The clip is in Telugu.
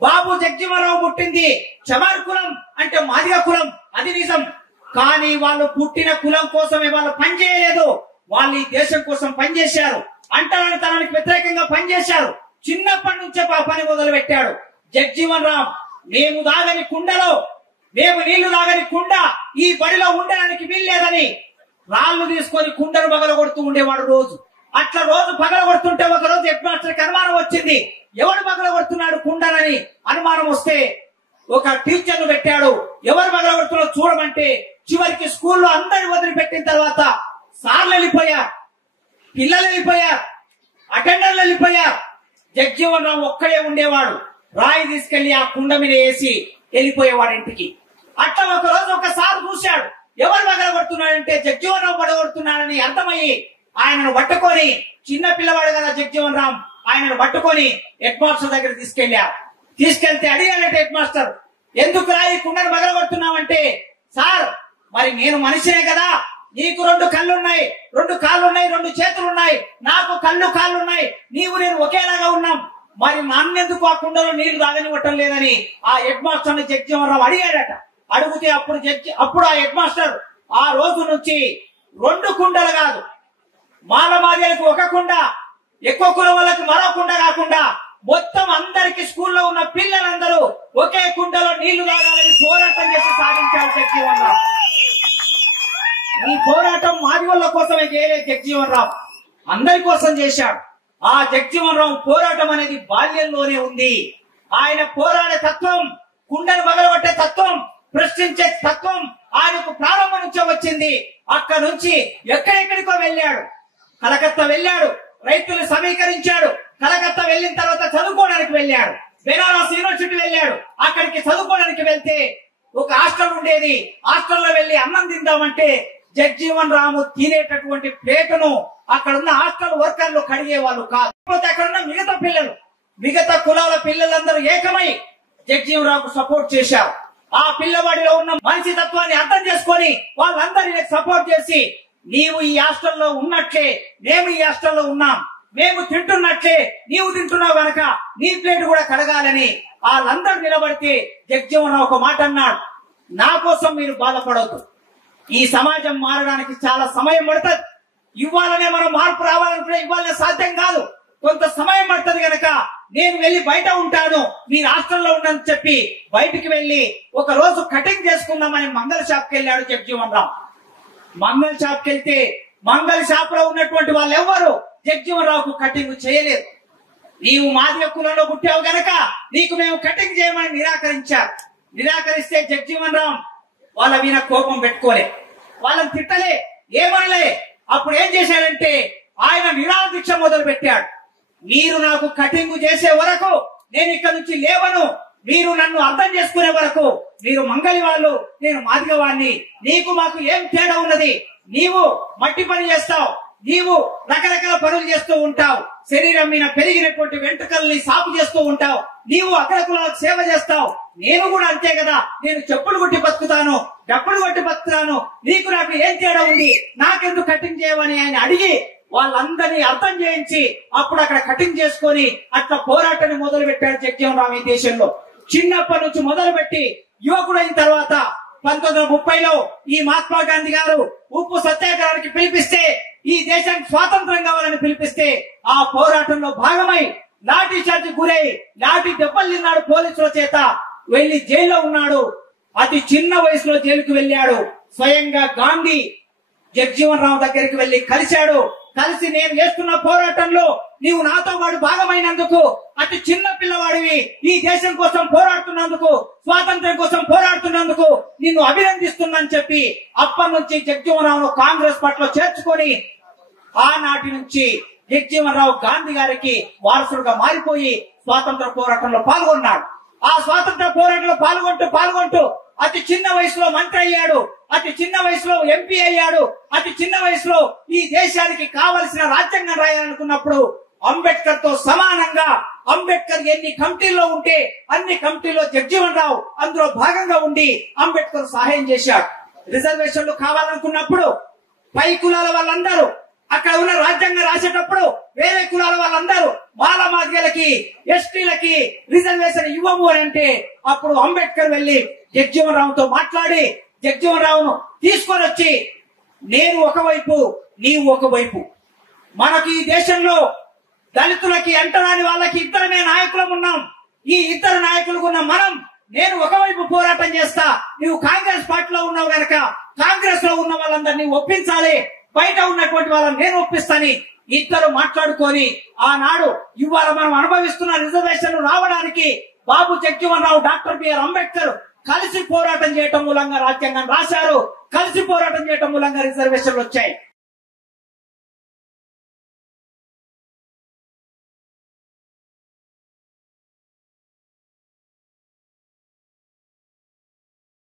బాబు జగజీవనరావు పుట్టింది చమార్ కులం అంటే మాదిగ కులం, అది నిజం. కానీ వాళ్ళు పుట్టిన కులం కోసమే వాళ్ళు పనిచేయలేదు, వాళ్ళు ఈ దేశం కోసం పనిచేశారు. అంటరాని తనానికి వ్యతిరేకంగా పనిచేశారు. చిన్నప్పటి నుంచే ఆ పని మొదలు పెట్టాడు జగజీవనరావు. మేము దాగని కుండలో, మేము నీళ్లు దాగని కుండ ఈ బడిలో ఉండడానికి వీల్లేదని రాళ్లు తీసుకొని కుండను పగలగొడుతూ ఉండేవాడు రోజు. అట్లా రోజు పగలగొడుతుంటే ఒక రోజు హెడ్ మాస్టర్ కి అనుమానం వచ్చింది, ఎవరు పగలగొడుతున్నాడు కుండనని. అనుమానం వస్తే ఒక టీచర్ ను పెట్టాడు, ఎవరు పగలగొడుతున్నారో చూడమంటే చివరికి స్కూల్లో అందరి వదిలిపెట్టిన తర్వాత సార్లు వెళ్ళిపోయారు, పిల్లలు వెళ్ళిపోయారు, అటెండర్లు వెళ్ళిపోయారు. జగజీవనరావు ఒక్కడే ఉండేవాడు. రాయి తీసుకెళ్లి ఆ కుండ మీద వేసి వెళ్ళిపోయేవాడు ఇంటికి. అట్లా ఒక రోజు ఒకసారి చూశాడు, ఎవరు పగలగొడుతున్నాడంటే జగజీవనరావు పగలగొడుతున్నాడని అర్థమయ్యి ఆయనను పట్టుకొని, చిన్న పిల్లవాడు కదా జగజీవనరావు, ఆయనను పట్టుకొని హెడ్ మాస్టర్ దగ్గర తీసుకెళ్తే అడిగాడట హెడ్ మాస్టర్, ఎందుకు రాయి కుండను పగలగొడుతున్నావంటే, సార్ మరి నేను మనిషినే కదా, నీకు 2 కళ్ళున్నాయి, 2 కాళ్ళున్నాయి, 2 చేతులున్నాయి, నాకు కళ్ళు కాళ్ళున్నాయి, నీవు నేను ఒకేలాగా ఉన్నాం, మరి నన్నెందుకు ఆ కుండలో నీళ్లు తాగనివ్వటం లేదని ఆ హెడ్ మాస్టర్ ని జగజీవనరావు అడిగాడట. అడిగితే అప్పుడు ఆ హెడ్ మాస్టర్ ఆ రోజు నుంచి 2 కుండలు కాదు, మాలమాదిలకు 1 కుండ, ఎక్కువ కులం వాళ్ళకి మరో కుండ కాకుండా మొత్తం అందరికి స్కూల్లో ఉన్న పిల్లలందరూ ఒకే కుండలో నీళ్లు తాగాలని పోరాటం చేసి సాధించాడు జగజీవనరావు. ఈ పోరాటం మాదిగోళ్ళ కోసమే చేయలేదు జగజీవనరావు, అందరి కోసం చేశాడు. ఆ జగజీవనరావు పోరాటం అనేది బాల్యంలోనే ఉంది. ఆయన పోరాడే తత్వం, కుండను పగలగొట్టే తత్వం, ప్రశ్నించే తత్వం ఆయనకు ప్రారంభం నుంచే వచ్చింది. అక్కడ నుంచి ఎక్కడెక్కడికో వెళ్ళాడు. కలకత్తా వెళ్ళాడు, రైతులు సమీకరించాడు. కలకత్తా వెళ్ళిన తర్వాత చదువుకోవడానికి వెళ్ళాడు. బెనారస్ యూనివర్సిటీ వెళ్ళాడు. అక్కడికి చదువుకోవడానికి వెళ్తే ఒక హాస్టల్ ఉండేది. హాస్టల్లో వెళ్లి అన్నం తిందామంటే జగజీవనరావు తినేటటువంటి ప్లేటును అక్కడున్న హాస్టల్ వర్కర్లు కడిగే వాళ్ళు కాదు. అక్కడున్న మిగతా కులాల పిల్లలందరూ ఏకమై జగజీవనరావుకు సపోర్ట్ చేశారు. ఆ పిల్లవాడిలో ఉన్న మనిషి తత్వాన్ని అర్థం చేసుకొని వాళ్ళందరినీ సపోర్ట్ చేసి, నీవు ఈ హాస్టల్లో ఉన్నట్లే మేము ఈ హాస్టల్లో ఉన్నాం, మేము తింటున్నట్లే నీవు తింటున్నావు గనక నీ ప్లేట్ కూడా కడగాలని వాళ్ళందరూ నిలబడితే జగజీవనరావు ఒక మాట అన్నాడు, నా కోసం మీరు బాధపడవద్దు, ఈ సమాజం మారడానికి చాలా సమయం పడుతుంది. ఇవ్వాలనే మనం మార్పు రావాలనుకుంటే ఇవ్వాలనే సాధ్యం కాదు, కొంత సమయం పడుతుంది గనక నేను వెళ్లి బయట ఉంటాను, మీరు హాస్టల్లో ఉండని చెప్పి బయటికి వెళ్లి ఒక రోజు కటింగ్ చేసుకుందామని మంగళ షాప్ కి వెళ్ళాడు జగజీవనరావు. మంగళ షాప్ కి వెళ్తే మంగళ షాప్ లో ఉన్నటువంటి వాళ్ళు ఎవ్వరు జగజీవనరావుకు కటింగ్ చేయలేదు. నీవు మాదిగ కులంలో పుట్టావు గనక నీకు మేము కటింగ్ చేయమని నిరాకరిస్తే జగజీవనరావు వాళ్ళ మీద కోపం పెట్టుకోలే, వాళ్ళని తిట్టలే, ఏమనలే. అప్పుడు ఏం చేశాడంటే ఆయన నిరాహార దీక్ష మొదలు పెట్టాడు. మీరు నాకు కటింగ్ చేసే వరకు నేను ఇక్కడ నుంచి లేవను, మీరు నన్ను అర్థం చేసుకునే వరకు, మీరు మంగళి వాళ్ళు, నేను మాదిగ వాడిని, నీకు మాకు ఏం తేడా ఉన్నది, నీవు మట్టి పని చేస్తావు, నీవు రకరకాల పనులు చేస్తూ ఉంటావు, శరీరం మీద పెరిగినటువంటి వెంట్రుకల్ని సాపు చేస్తూ ఉంటావు, నీవు అగ్రకులకు సేవ చేస్తావు, నేను కూడా అంతే కదా, నేను చెప్పులు కొట్టి బతుకుతాను, డప్పులు కొట్టి బతుకుతాను, నీకు నాకు ఏం తేడా ఉంది, నాకెందుకు కటింగ్ చేయవని ఆయన అడిగి వాళ్ళందరినీ అర్థం చేయించి అప్పుడు అక్కడ కటింగ్ చేసుకొని అట్లా పోరాటాన్ని మొదలు పెట్టాడు జగజీవనరావు. ఈ దేశంలో చిన్నప్పటి నుంచి మొదలుపెట్టి యువకుడైన తర్వాత 1930లో ఈ మహాత్మా గాంధీ గారు ఉప్పు సత్యాగ్రహానికి పిలిపిస్తే, ఈ దేశానికి స్వాతంత్రం కావాలని పిలిపిస్తే ఆ పోరాటంలో భాగమై లాఠీ చార్జ్ గురై లాఠీ దెబ్బలు తిన్నాడు పోలీసుల చేత, వెళ్లి జైల్లో ఉన్నాడు. అతి చిన్న వయసులో జైలుకు వెళ్ళాడు. స్వయంగా గాంధీ జగజీవనరావు దగ్గరికి వెళ్లి కలిసి నేను చేస్తున్న పోరాటంలో నీవు నాతో పాటు భాగమైనందుకు, అతి చిన్న పిల్లవాడివి, ఈ దేశం కోసం పోరాడుతున్నందుకు, స్వాతంత్ర్యం కోసం పోరాడుతున్నందుకు నిన్ను అభినందిస్తున్నానని చెప్పి అప్పటి నుంచి జగజీవనరావును కాంగ్రెస్ పార్టీలో చేర్చుకొని ఆనాటి నుంచి జగజీవనరావు గాంధీ గారికి వారసుడుగా మారిపోయి స్వాతంత్ర పోరాటంలో పాల్గొన్నాడు. ఆ స్వాతంత్ర పోరాటంలో పాల్గొంటూ అతి చిన్న వయసులో మంత్రి అయ్యాడు, అతి చిన్న వయసులో ఎంపీ అయ్యాడు, అతి చిన్న వయసులో ఈ దేశానికి కావలసిన రాజ్యాంగం రాయాలనుకున్నప్పుడు అంబేద్కర్ తో సమానంగా అంబేద్కర్ ఎన్ని కమిటీల్లో ఉంటే అన్ని కమిటీలో జగజీవనరావు అందులో భాగంగా ఉండి అంబేద్కర్ సహాయం చేశాడు. రిజర్వేషన్లు కావాలనుకున్నప్పుడు పై కులాల వాళ్ళందరూ అక్కడ ఉన్న రాజ్యాంగం రాసేటప్పుడు వేరే కులాల వాళ్ళందరూ మాల మాదిగలకి ఎస్టీలకి రిజర్వేషన్ ఇవ్వము అని అంటే అప్పుడు అంబేద్కర్ వెళ్లి జగజ్జీవన్ రావుతో మాట్లాడి జగజ్జీవన్ రావును తీసుకొని వచ్చి నేను ఒకవైపు నీవు ఒకవైపు, మనకి ఈ దేశంలో దళితులకి అంటరాని వాళ్ళకి ఇద్దరమే నాయకులం ఉన్నాం. ఈ ఇద్దరు నాయకులకు ఉన్న మనం, నేను ఒకవైపు పోరాటం చేస్తా, నువ్వు కాంగ్రెస్ పార్టీలో ఉన్నావు గనక కాంగ్రెస్ లో ఉన్న వాళ్ళందరినీ ఒప్పించాలి, బయట ఉన్నటువంటి వాళ్ళని నేను ఒప్పిస్తాని ఇద్దరు మాట్లాడుకొని ఆనాడు ఇవాళ మనం అనుభవిస్తున్న రిజర్వేషన్లు రావడానికి బాబు జగజ్జీవన్ రావు, డాక్టర్ బిఆర్ అంబేద్కర్ కలిసి పోరాటం చేయటం మూలంగా రాజ్యాంగం రాశారు. కలిసి పోరాటం చేయటం మూలంగా రిజర్వేషన్లు వచ్చాయి.